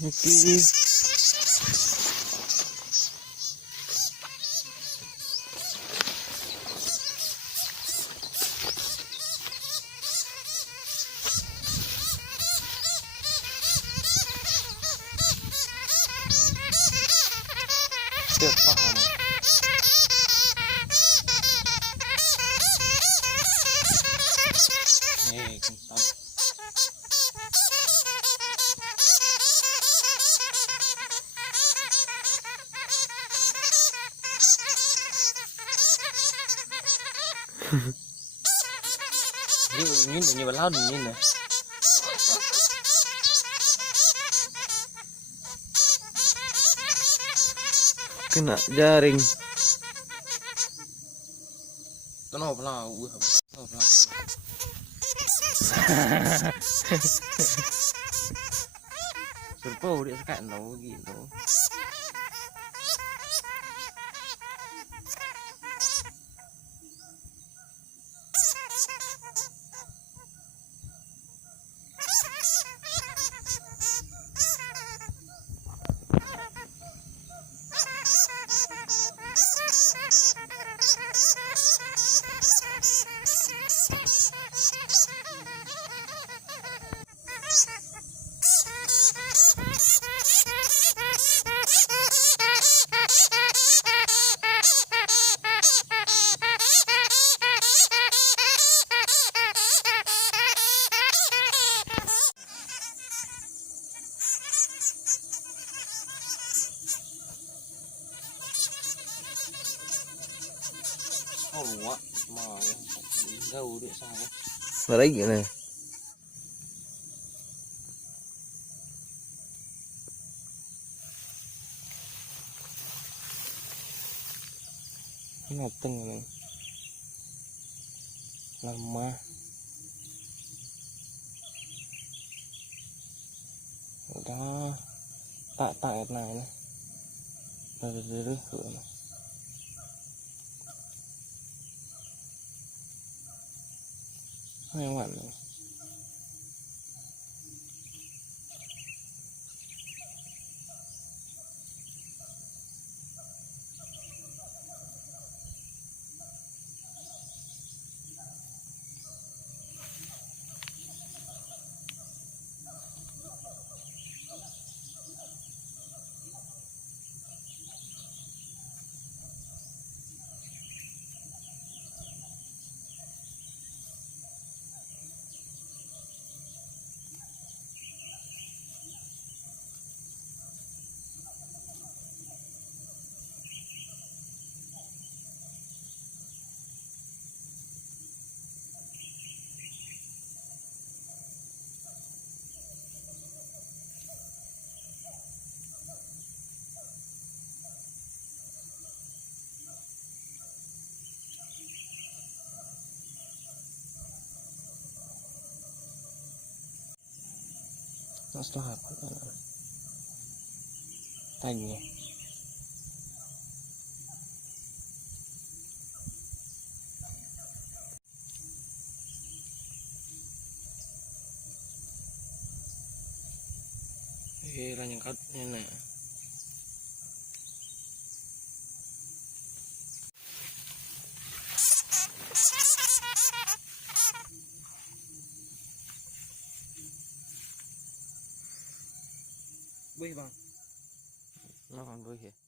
Niki. Tiap paham. Nih, kental. Ini balao ini nih. Kena jaring. Kenapa lah? Kenapa lah? Surpo dia sekat tau gitu. Oh, what? Mà đâu được sao? Là đấy vậy này. Cái này từng này. Lama. Đó. Tại này này. Rồi cửa này. Hai bạn này. Nó sẽ hợp thành nhỉ. Đây là những cái như này. Bơi bang. Nó còn bơi kìa.